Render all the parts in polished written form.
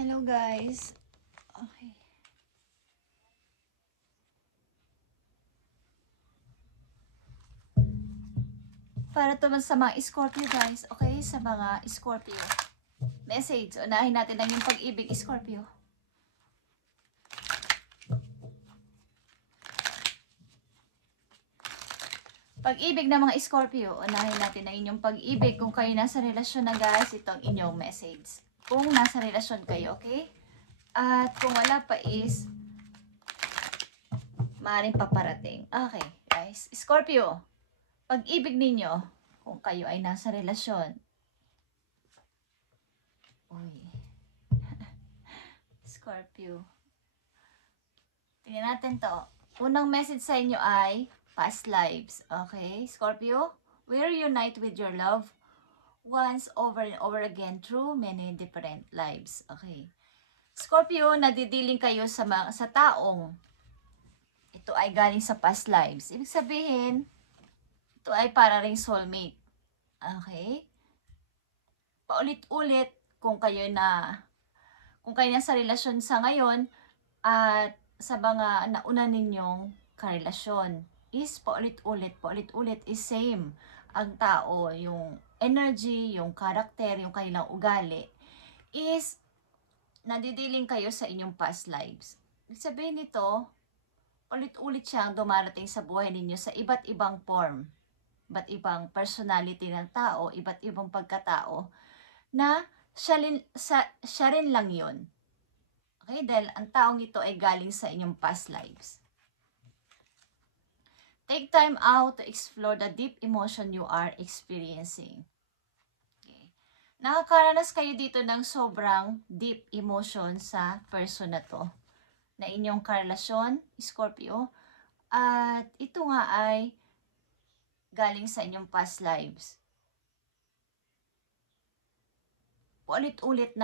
Hello guys. Okay. Para to sa mga Scorpio guys, okay? Sa mga Scorpio. Message, unahin natin lang yung pag-ibig Scorpio. Pag-ibig ng mga Scorpio, unahin natin na inyong pag-ibig. Kung kayo nasa relasyon na guys, ito ang inyong message. Kung nasa relasyon kayo, okay? At kung wala pa is, maaaring paparating. Okay, guys. Scorpio, pag-ibig ninyo, kung kayo ay nasa relasyon. Uy. Scorpio. Tingnan natin to. Unang message sa inyo ay past lives. Okay, Scorpio? We reunite with your love once over and over again through many different lives. Okay. Scorpio, nadidiling kayo sa taong ito ay galing sa past lives. Ibig sabihin, ito ay para ring soulmate. Okay? Paulit-ulit kung kayo nasa relasyon sa ngayon at sa mga nauna ninyong karelasyon is paulit-ulit is same ang tao, yung energy, yung character, yung kanilang ugali is nadidiling kayo sa inyong past lives. Ibig sabihin nito, ulit-ulit siyang dumarating sa buhay ninyo sa iba't ibang form, iba't ibang personality ng tao, iba't ibang pagkatao na siya rin lang yun. Okay, dahil ang taong ito ay galing sa inyong past lives. Take time out to explore the deep emotion you are experiencing. Okay. Nakakaranas kayo dito ng sobrang deep emotion sa person na to, na inyong karelasyon, Scorpio. At ito nga ay galing sa inyong past lives. Paulit-ulit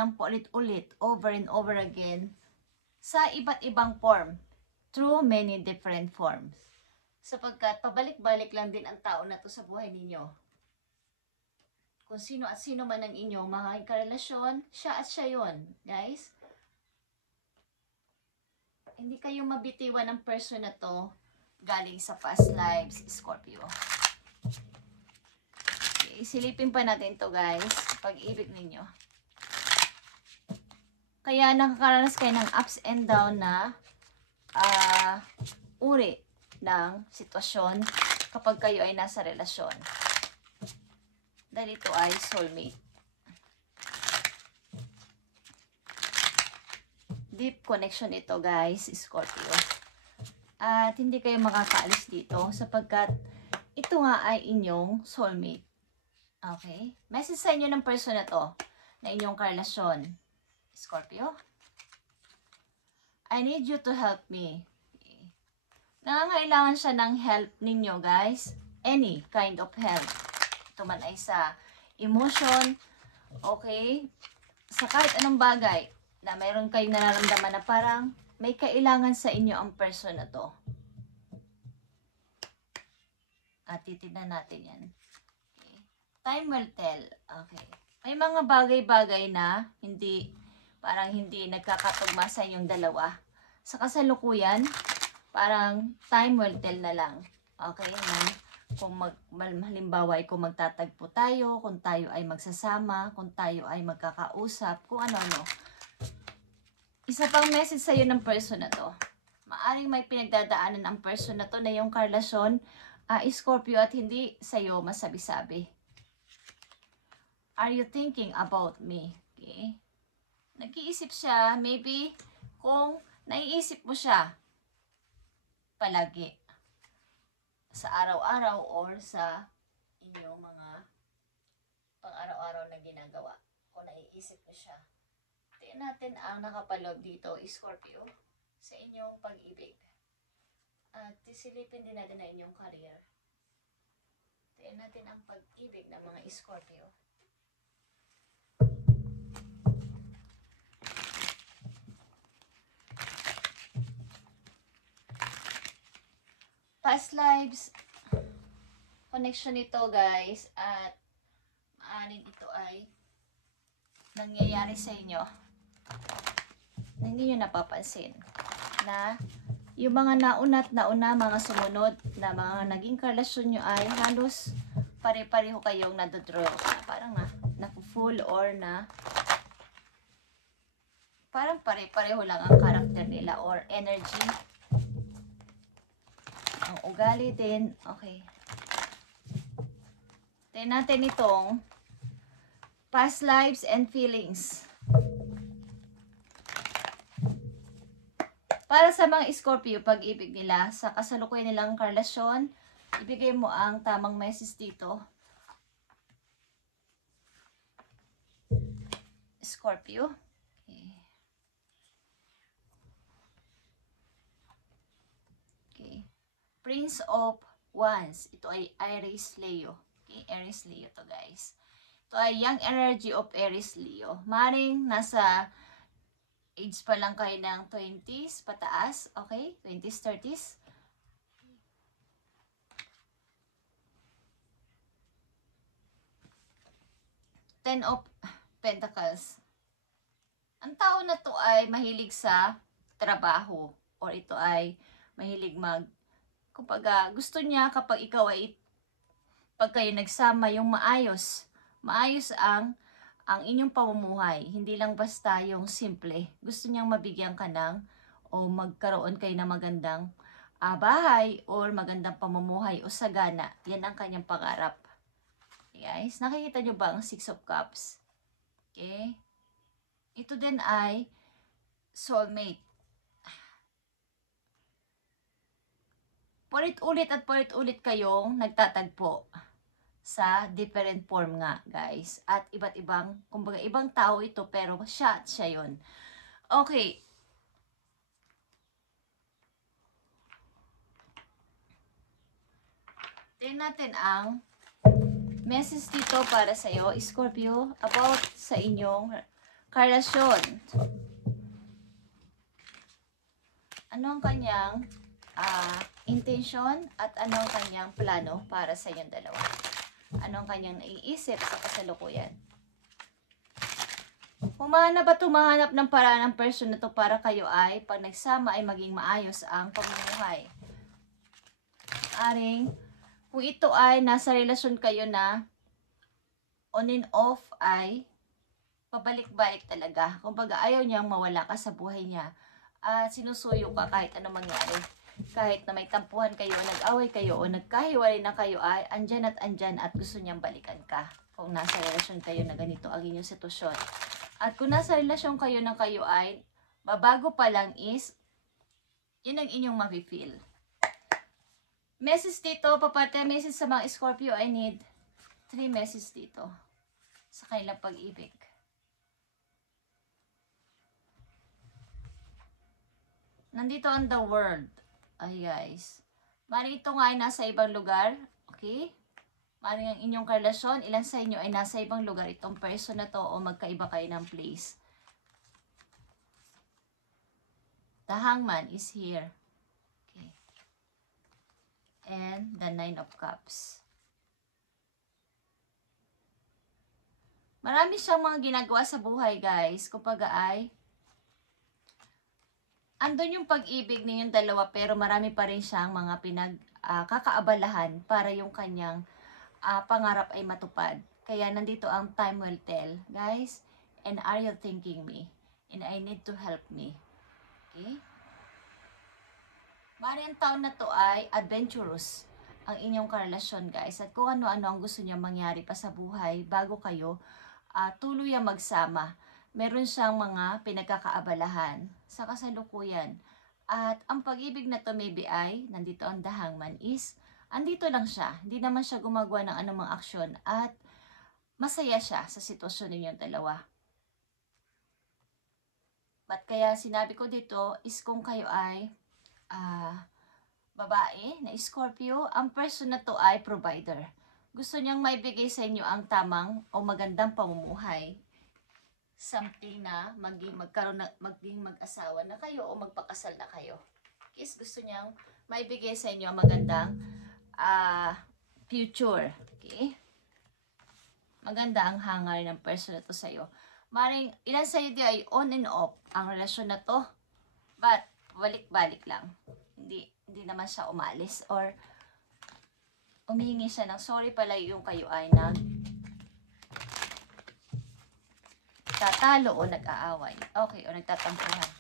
over and over again, sa iba't ibang form, through many different forms. Sapagkat pabalik-balik lang din ang tao na to sa buhay ninyo. Kung sino at sino man ang inyong mga karelasyon, siya at siya yun, guys. Hindi kayo mabitiwan ng person na to galing sa past lives, Scorpio. Okay, isilipin pa natin to guys, pag-ibig ninyo. Kaya nakakaranas kayo ng ups and down na uri ng sitwasyon kapag kayo ay nasa relasyon. Dahil ito ay soulmate. Deep connection ito guys, Scorpio. At hindi kayo makakaalis dito sapagkat ito nga ay inyong soulmate. Okay? Message sa inyo ng person na to, na inyong karelasyon, Scorpio. I need you to help me. Okay. Nangangailangan siya ng help ninyo guys. Any kind of help. Ito man ay sa emotion, okay? Sa kahit anong bagay na mayroon kayong nararamdaman na parang may kailangan sa inyo ang person na to. At titignan natin yan. Okay. Time will tell. Okay. May mga bagay-bagay na parang hindi nagkakatugma sa inyong dalawa. Sa kasalukuyan, parang time will tell na lang. Okay? Kung halimbawa ay kung magtatagpo tayo, kung tayo ay magsasama, kung tayo ay magkakausap, kung ano-ano. Isa pang message sa iyo ng person na to. Maaring may pinagdadaanan ang person na to na yung karelasyon, Scorpio, at hindi sa iyo masabi-sabi. Are you thinking about me? Okay? Nag-iisip siya, maybe, kung naiisip mo siya palagi sa araw-araw or sa inyong mga pang-araw-araw na ginagawa. Kung naiisip mo siya. Tingnan natin ang nakapaloob dito, Scorpio, sa inyong pag-ibig. At silipin din natin na inyong career. Tingnan natin ang pag-ibig ng mga Scorpio. Past lives, connection nito guys, at maaring ito ay nangyayari sa inyo hindi nyo napapansin na yung mga nauna, mga sumunod na mga naging karelasyon nyo ay halos pare-pareho kayong nadodraw. Parang naku-full or na parang pare-pareho lang ang karakter nila or energy. Ang ugali din. Okay. Tingnan natin itong past lives and feelings. Para sa mga Scorpio, pag-ibig nila, sa kasalukuyan nilang karelasyon, ibigay mo ang tamang message dito. Scorpio. Okay. Okay. Prince of Wands. Ito ay Aries Leo. Okay, Aries Leo to guys. Ito ay young energy of Aries Leo. Maring nasa age pa lang kayo ng 20s pataas. Okay? 20s, 30s. Ten of Pentacles. Ang tao na to ay mahilig sa trabaho. Or ito ay mahilig kumbaga, gusto niya kapag ikaw ay pag kayo nagsama yung maayos. Maayos ang inyong pamumuhay. Hindi lang basta yung simple. Gusto niyang mabigyan ka ng o magkaroon kayo ng magandang bahay or magandang pamumuhay o sagana. Yan ang kanyang pangarap. Okay, guys, nakikita nyo ba ang 6 of Cups? Okay. Ito din ay soulmate. Paulit-ulit at paulit-ulit kayong nagtatagpo sa different form nga, guys. At iba't ibang, kumbaga ibang tao ito, pero siya at siya yun. Okay. Tingnan natin ang message dito para sa iyo, Scorpio, about sa inyong karelasyon. Ano ang kanyang intention at ano ang kanyang plano para sa inyong dalawa? Anong kanyang naiisip sa kasalukuyan? Humahanap at humahanap ng paraan ng person na to para kayo ay, pag nagsama ay maging maayos ang pamumuhay. Aring, kung ito ay nasa relasyon kayo na on and off ay pabalik-balik talaga. Kumbaga ayaw niyang mawala ka sa buhay niya. At sinusuyo ka kahit anong mangyari. Kahit na may tampuhan kayo, nag-away kayo, o nagkahiwalay na kayo, ay andyan at gusto niyang balikan ka. Kung nasa relasyon kayo na ganito ang inyong sitwasyon. At kung nasa relasyon kayo na kayo ay babago pa lang is, yun ang inyong mafe-feel. Message dito, papate, message sa mga Scorpio, I need 3 messages dito sa kanilang pag-ibig. Nandito ang the world. Ay guys. Mari ito nga ay nasa ibang lugar. Okay? Mari ang inyong karelasyon, ilan sa inyo ay nasa ibang lugar. Itong person na to o magkaiba kayo ng place. The Hangman is here. Okay. And the 9 of Cups. Marami siyang mga ginagawa sa buhay guys. Kumbaga ay andun yung pag-ibig ninyong dalawa pero marami pa rin siyang mga kakaabalahan para yung kanyang pangarap ay matupad. Kaya nandito ang time will tell. Guys, and are you thinking me? And I need to help me. Okay? Mari ang taon na to ay adventurous ang inyong karelasyon guys. At kung ano-ano ang gusto niya mangyari pa sa buhay bago kayo tuluyang magsama. Meron siyang mga pinagkakaabalahan sa kasalukuyan. At ang pag-ibig na to maybe ay, nandito ang The Hangman is, andito lang siya. Hindi naman siya gumagawa ng anumang aksyon at masaya siya sa sitwasyon ninyong dalawa. But kaya sinabi ko dito is kung kayo ay babae na Scorpio, ang person na to ay provider. Gusto niyang maibigay sa inyo ang tamang o magandang pamumuhay. Something na maging mag-asawa na kayo o magpakasal na kayo. Is gusto niyang maibigay sa inyo ang magandang future. Okay? Maganda ang hangar ng person na to sa iyo. Maring ilan sa iyo ay on and off ang relasyon na to. But, balik-balik lang. Hindi naman siya umalis or umihingi siya ng sorry pala yung kayo ay tatalo o nag-aaway. Okay, o nagtatampuhan.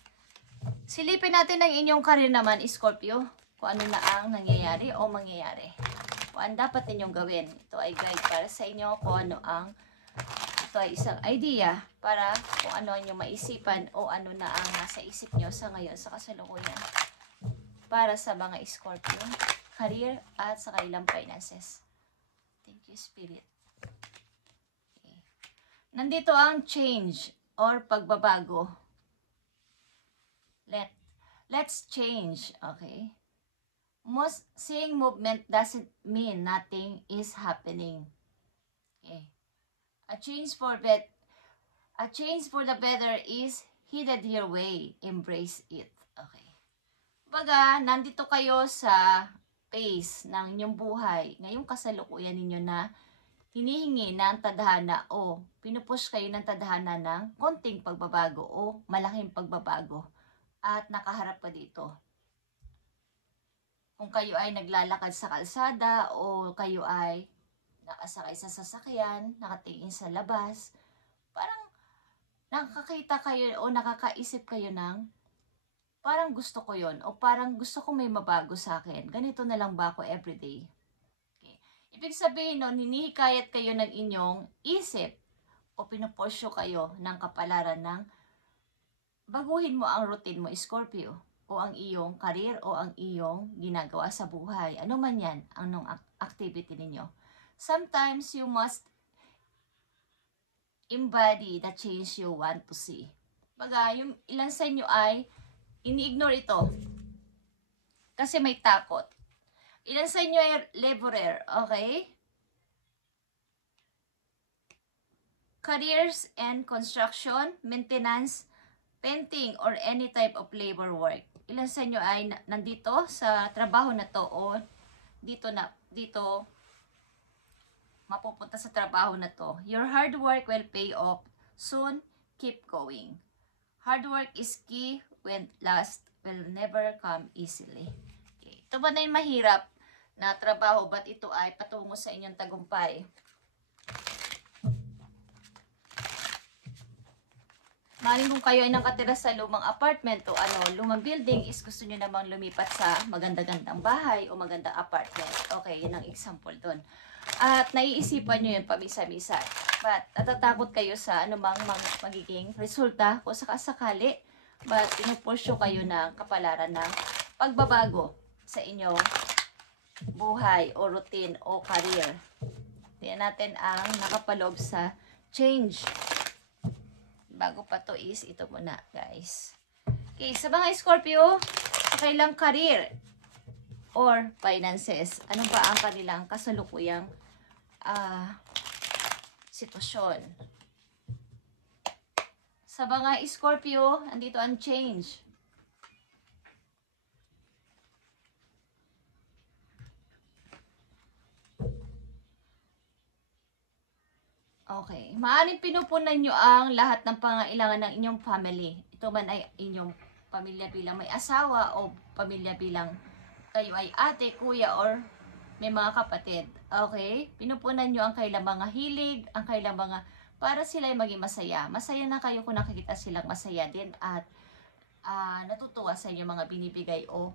Silipin natin ang inyong career naman, Scorpio. Kung ano na ang nangyayari o mangyayari. Kung ano dapat ninyong gawin. Ito ay guide para sa inyo kung ano ang ito ay isang idea para kung ano ang inyong maisipan o ano na ang nasa isip nyo sa ngayon sa kasalukuyan. Para sa mga Scorpio, career at sa kanilang finances. Thank you, Spirit. Okay. Nandito ang change or pagbabago. Let's change. Okay. Most seeing movement doesn't mean nothing is happening. Okay. A change for the better is headed your way. Embrace it. Okay. Baga, nandito kayo sa phase ng inyong buhay. Ngayong kasalukuyan ninyo na hinihingi ng tadhana o pinupush kayo ng tadhana ng konting pagbabago o malaking pagbabago. At nakaharap ka dito. Kung kayo ay naglalakad sa kalsada o kayo ay nakasakay sa sasakyan, nakatingin sa labas, parang nakakita kayo o nakakaisip kayo ng parang gusto ko yon o parang gusto ko may mabago sa akin. Ganito na lang ba ako everyday? Okay. Ibig sabihin nun, hinihikayat kayo ng inyong isip o pinupursyo kayo ng kapalaran ng baguhin mo ang routine mo, Scorpio, o ang iyong career o ang iyong ginagawa sa buhay. Ano man yan, anong activity ninyo. Sometimes you must embody the change you want to see. Baga, yung ilan sa inyo ay ini-ignore ito kasi may takot. Ilan sa inyo ay laborer, okay? Careers and construction, maintenance, painting, or any type of labor work. Ilan sa inyo ay nandito sa trabaho na to o dito mapupunta sa trabaho na to. Your hard work will pay off soon. Keep going. Hard work is key when last will never come easily. Okay. Ito ba na yung mahirap na trabaho, but ito ay patungo sa inyong tagumpay? Maling kung kayo ay nakatira sa lumang apartment o lumang building, is gusto nyo namang lumipat sa maganda-gandang bahay o magandang apartment. Okay, yun ang example doon. At naiisipan nyo yun pamisa-misa. But natatakot kayo sa anumang magiging resulta kung sakasakali. But pinupursyo kayo ng kapalaran ng pagbabago sa inyong buhay o routine o career. Tingnan natin ang nakapaloob sa change. Bago pa to is ito muna, guys. Okay, sa mga Scorpio, sa kailang career or finances, ano ba ang kanilang kasalukuyang sitwasyon? Sa mga Scorpio, andito ang change. Okay. Maaaring pinupunan nyo ang lahat ng pangailangan ng inyong family. Ito man ay inyong pamilya bilang may asawa o pamilya bilang kayo ay ate, kuya, or may mga kapatid. Okay? Pinupunan nyo ang kailang mga hilig, ang kailang mga para sila ay maging masaya. Masaya na kayo kung nakikita silang masaya din at natutuwa sa inyong mga binibigay o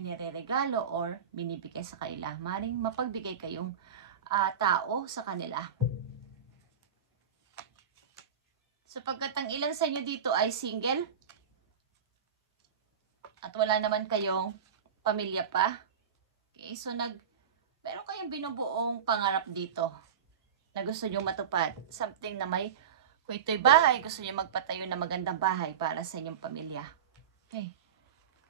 inireregalo or binibigay sa kanila. Maaaring mapagbigay kayong tao sa kanila. Sapagkat ang ilan sa inyo dito ay single at wala naman kayong pamilya pa. Okay, so meron kayong binubuong pangarap dito na gusto nyo matupad. Something na kung ito'y bahay, gusto nyo magpatayo na magandang bahay para sa inyong pamilya. Okay.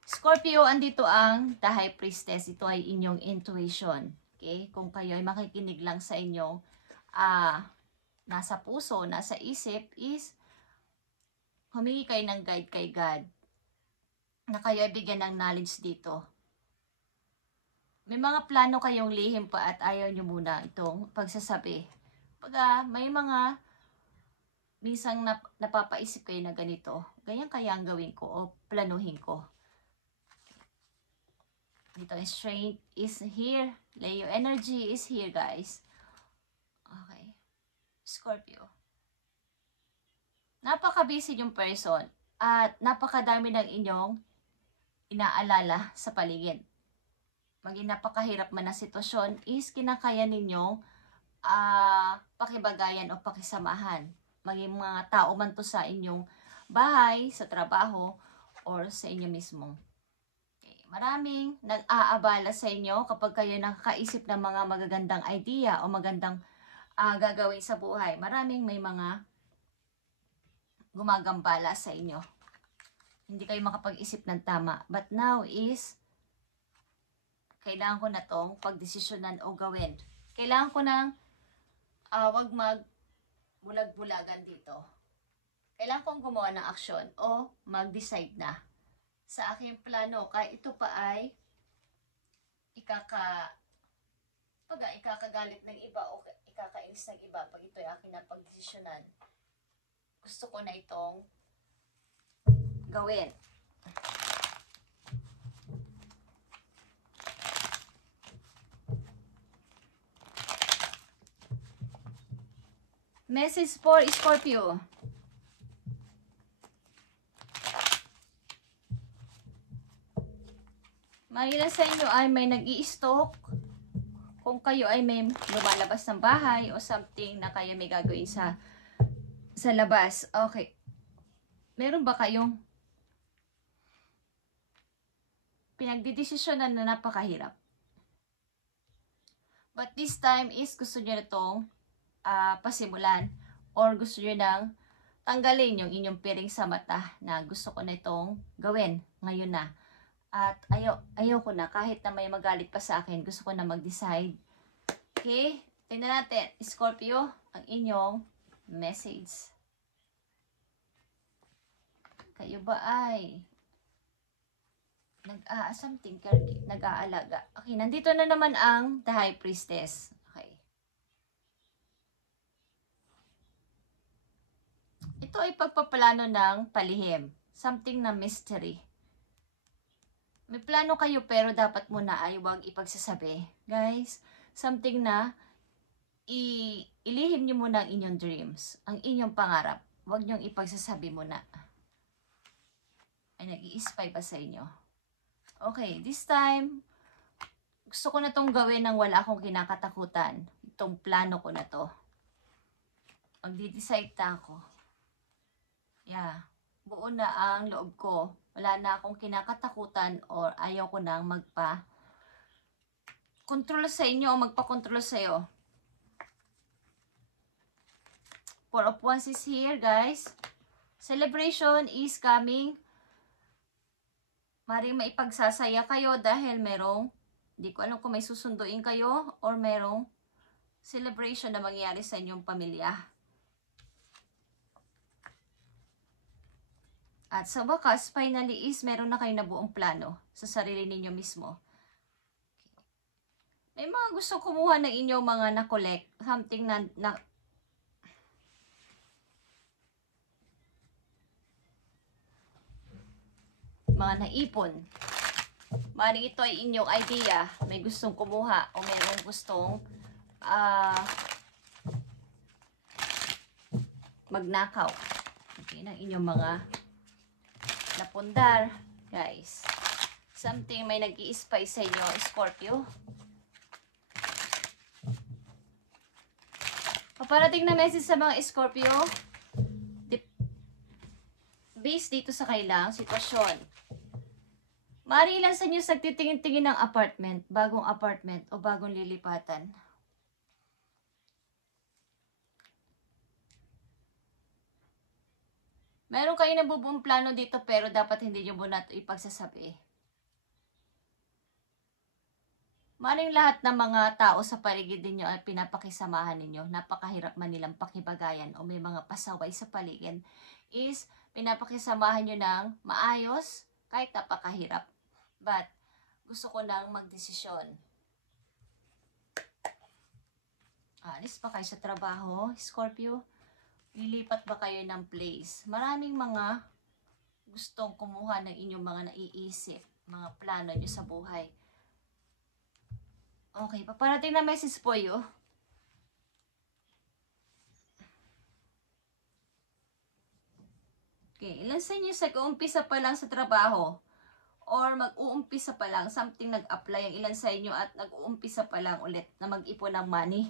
Scorpio, andito ang The High Priestess. Ito ay inyong intuition. Okay, kung kayo ay makikinig lang sa inyong nasa puso, nasa isip, is humingi kayo ng guide kay God na kayo ay bigyan ng knowledge dito. May mga plano kayong lihim pa at ayaw nyo muna itong pagsasabi. Pag may mga minsan napapaisip kayo na ganito, ganyan kaya ang gawin ko o planuhin ko. Dito, strength is here. Leo energy is here, guys. Okay. Scorpio. Napaka-busy yung person at napakadami ng inyong inaalala sa paligid. Maging napakahirap man na sitwasyon is kinakaya ninyong pakibagayan o pakisamahan. Maging mga tao man to sa inyong bahay, sa trabaho, or sa inyo mismo. Okay. Maraming nag-aabala sa inyo kapag kayo nakakaisip ng mga magagandang idea o magandang gagawin sa buhay. Maraming may mga gumagambala sa inyo. Hindi kayo makapag-isip ng tama. But now is, kailangan ko na tong pagdesisyonan o gawin. Kailangan ko nang wag magbulag-bulagan dito. Kailangan kong gumawa ng aksyon o mag-decide na sa aking plano. Kaya ito pa ay ikakagalit ng iba o ikakainis ng iba pag ito ay aking napagdesisyonan. Gusto ko na itong gawin. Message for Scorpio. Marila sa inyo ay may nag-i-stalk. Kung kayo ay may lumalabas ng bahay o something na kayo may gagawin sa labas. Okay. Meron ba kayong pinagdidesisyonan na napakahirap? But this time is gusto nyo na itong pasimulan or gusto nyo nang tanggalin yung inyong piring sa mata na gusto ko na itong gawin ngayon na. At ayaw ko na kahit na may magalit pa sa akin, gusto ko na mag-decide. Okay? Tingnan natin, Scorpio, ang inyong message. Kayo ba ay nag-aalaga? Okay, nandito na naman ang The High Priestess. Okay. Ito ay pagpaplano ng palihim. Something na mystery. May plano kayo pero dapat muna ay huwag ipagsasabi. Guys, something na ilihim nyo muna ang inyong dreams, ang inyong pangarap. Huwag nyong ipagsasabi muna. Ay, nag-i-spy pa sa inyo. Okay, this time, gusto ko na itong gawin nang wala akong kinakatakutan. Itong plano ko na to. Magdi-decide na ako. Yeah, buo na ang loob ko. Wala na akong kinakatakutan or ayaw ko nang magpa-control sa inyo o magpa-control sa iyo. Four of Wands is here, guys. Celebration is coming. Maring maipagsasaya kayo dahil merong, hindi ko alam kung may susunduin kayo or merong celebration na mangyayari sa inyong pamilya. At sa wakas, finally is meron na kayo na buong plano sa sarili ninyo mismo. May mga gusto kumuha ng inyong mga na-collect, something na mga naipon. Maring ito ay inyong idea. May gustong kumuha o mayroong gustong magnakaw. Okay, ng inyong mga napundar. Guys, something may nag-i-spy sa inyo, Scorpio. Paparating na message sa mga Scorpio. Based dito sa kailang sitwasyon. Maaari lang sa inyo nagtitingin-tingin ng apartment, bagong apartment o bagong lilipatan. Meron kayo na bubuong plano dito pero dapat hindi nyo muna ito ipagsasabi. Maring lahat ng mga tao sa paligid ninyo ay pinapakisamahan ninyo. Napakahirap man nilang pakibagayan o may mga pasaway sa paligid is pinapakisamahan nyo ng maayos kahit napakahirap. But gusto ko nang magdesisyon. Alis pa kayo sa trabaho, Scorpio. Lilipat ba kayo ng place? Maraming mga gustong kumuha ng inyong mga naiisip, mga plano nyo sa buhay. Okay, paparating na message po yun. Okay, ilan sa inyo sa uumpisa pa lang sa trabaho or mag-uumpisa pa lang, something nag-apply ang ilan sa inyo at nag-uumpisa pa lang ulit na mag-ipon ng money?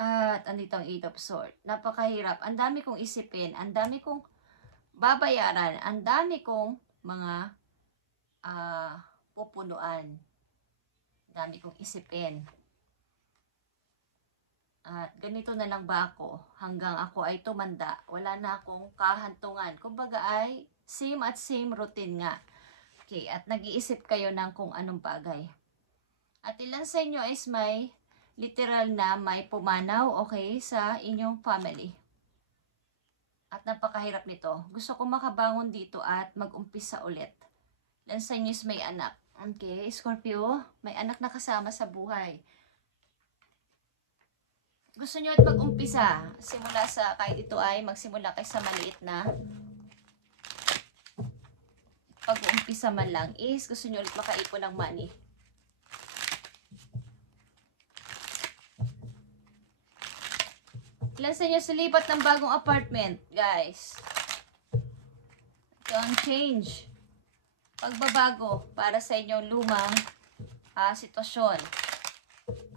At andito ang Eight of Swords. Napakahirap. Ang dami kong isipin. Ang dami kong babayaran. Ang dami kong mga pupunuan. Ang dami kong isipin. At ganito na lang ba ako hanggang ako ay tumanda? Wala na akong kahantungan. Kumbaga ay same at same routine nga. Okay, at nag-iisip kayo ng kung anong bagay. At ilan sa inyo is may literal na may pumanaw, okay, sa inyong family. At napakahirap nito. Gusto ko makabangon dito at mag-umpisa ulit. Ilan sa inyo is may anak. Okay, Scorpio, may anak na kasama sa buhay. Gusto nyo at mag-umpisa. Simula sa, kahit ito ay magsimula kayo sa maliit na pag-uumpisa man lang is gusto nyo ulit makaipon ng money. Ilan sa inyo silipat ng bagong apartment, guys? Ito ang change. Pagbabago para sa inyong lumang sitwasyon.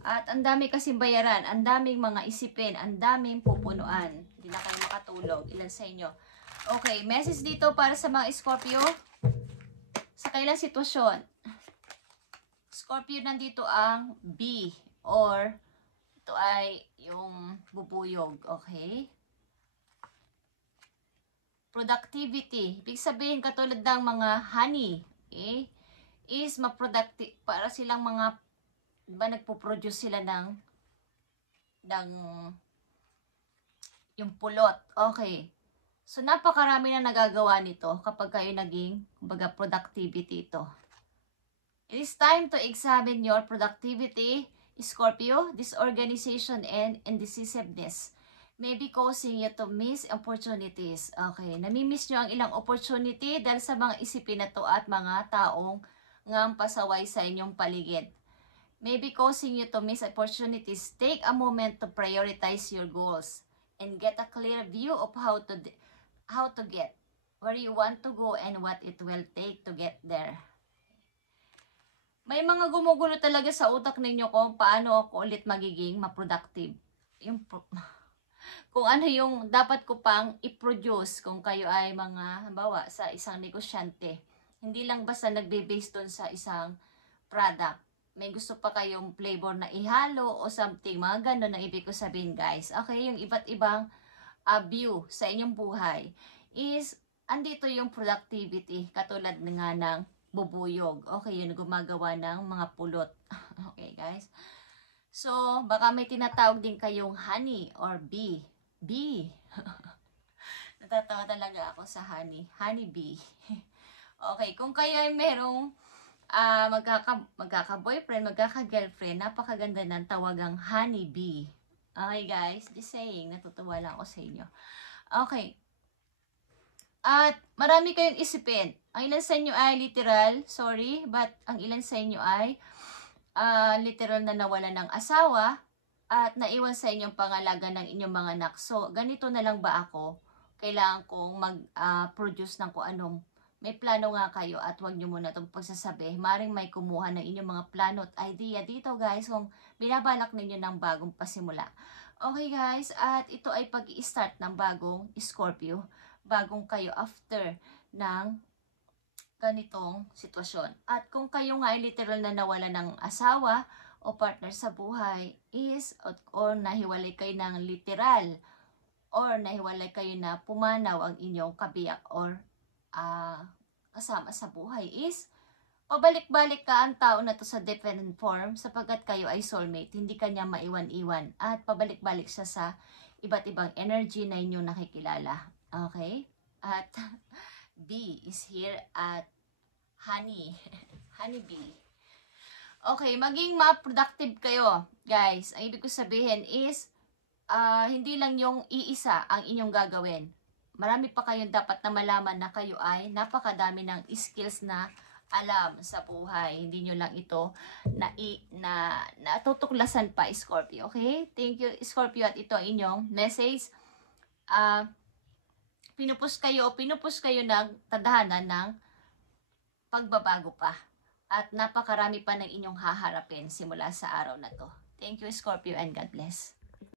At ang dami kasing bayaran, ang daming mga isipin, ang daming pupunuan. Hindi na kayo makatulog. Ilan sa inyo? Okay, message dito para sa mga Scorpio. Sa kailang sitwasyon. Scorpio, nandito ang B or ito ay yung bubuyog, okay? Productivity. Ibig sabihin, katulad ng mga honey, okay? Is ma-productive, para silang mga, diba nagpo-produce sila ng yung pulot, okay? So, napakarami na nagagawa nito kapag kayo naging, kumbaga, productivity ito. It is time to examine your productivity, Scorpio. Disorganization and indecisiveness may be causing you to miss opportunities. Okay, namimiss nyo ang ilang opportunity dahil sa mga isipin na to at mga taong ngampasaway sa inyong paligid. May be causing you to miss opportunities. Take a moment to prioritize your goals and get a clear view of how to get where you want to go and what it will take to get there. May mga gumugulo talaga sa utak ninyo kung paano ako ulit magiging ma-productive. Kung ano yung dapat ko pang i-produce kung kayo ay mga, halimbawa, sa isang negosyante. Hindi lang basta nagbe-base doon sa isang product. May gusto pa kayong flavor na ihalo o something. Mga ganun ang ibig ko sabihin, guys. Okay, yung iba't ibang view sa inyong buhay is andito yung productivity. Katulad nga ng bubuyog. Okay, yun gumagawa ng mga pulot. Okay, guys. So, baka may tinatawag din kayong honey or bee. Bee. Natatawa talaga ako sa honey. Honey bee. Okay, kung kayo ay merong magkaka-boyfriend, magkaka-girlfriend, napakaganda ng tawagang honey bee. Okay, guys. Just saying, natutuwa lang ako sa inyo. Okay. At marami kayong isipin. Ang ilan sa inyo ay literal, sorry, but ang ilan sa inyo ay literal na nawala ng asawa at naiwan sa inyong pangalaga ng inyong mga anak. So, ganito na lang ba ako? Kailangan kong mag-produce ng kung anong may plano nga kayo at huwag nyo muna itong pagsasabi. Maring may kumuha ng inyong mga plano at idea dito, guys, kung binabalak ninyo ng bagong pasimula. Okay, guys, at ito ay pag-i-start ng bagong Scorpio. Bagong kayo after ng ganitong sitwasyon. At kung kayo nga ay literal na nawala ng asawa o partner sa buhay is or nahiwalay kayo ng literal or nahiwalay kayo na pumanaw ang inyong kabiyak or kasama sa buhay is pabalik-balik ka ang tao na to sa different form sapagkat kayo ay soulmate. Hindi kanya maiwan-iwan at pabalik-balik siya sa iba't ibang energy na inyong nakikilala. Okay? At B is here at honey. Honey bee. Okay, maging ma-productive kayo, guys. Ang ibig ko sabihin is hindi lang yung iisa ang inyong gagawin. Marami pa kayong dapat na malaman na kayo ay napakadami ng skills na alam sa buhay. Hindi nyo lang ito natutuklasan pa, Scorpio. Okay? Thank you, Scorpio. At ito inyong message. Pinupus kayo ng tadhana ng pagbabago pa. At napakarami pa ng inyong haharapin simula sa araw na to. Thank you, Scorpio, and God bless.